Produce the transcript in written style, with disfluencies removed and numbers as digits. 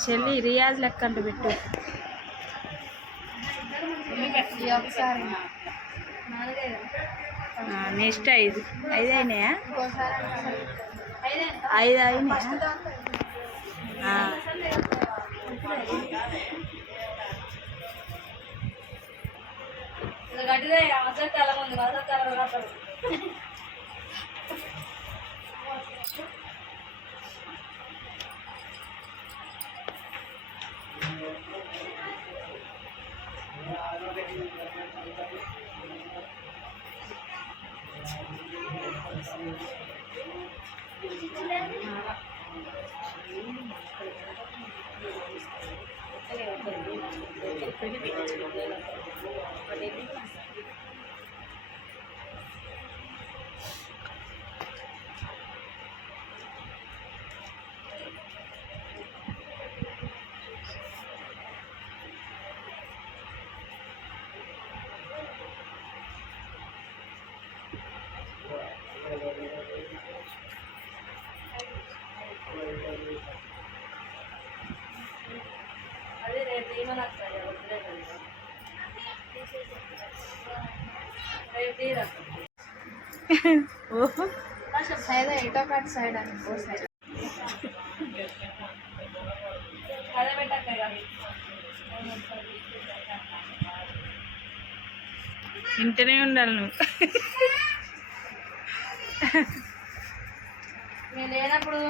చెల్లి రియాజ్ లెక్క అంటూ పెట్టు నెక్స్ట్ 5 అయినాయా 5 అయినాయా గట్టిదే తల ముందు తల అదే రేపు ఏమన్నా సైడ్ ఎటో కాదు సైడ్ అని సైడ్ అదే పెట్టాక ఇంటనే ఉండాలి నువ్వు నేను లేనప్పుడు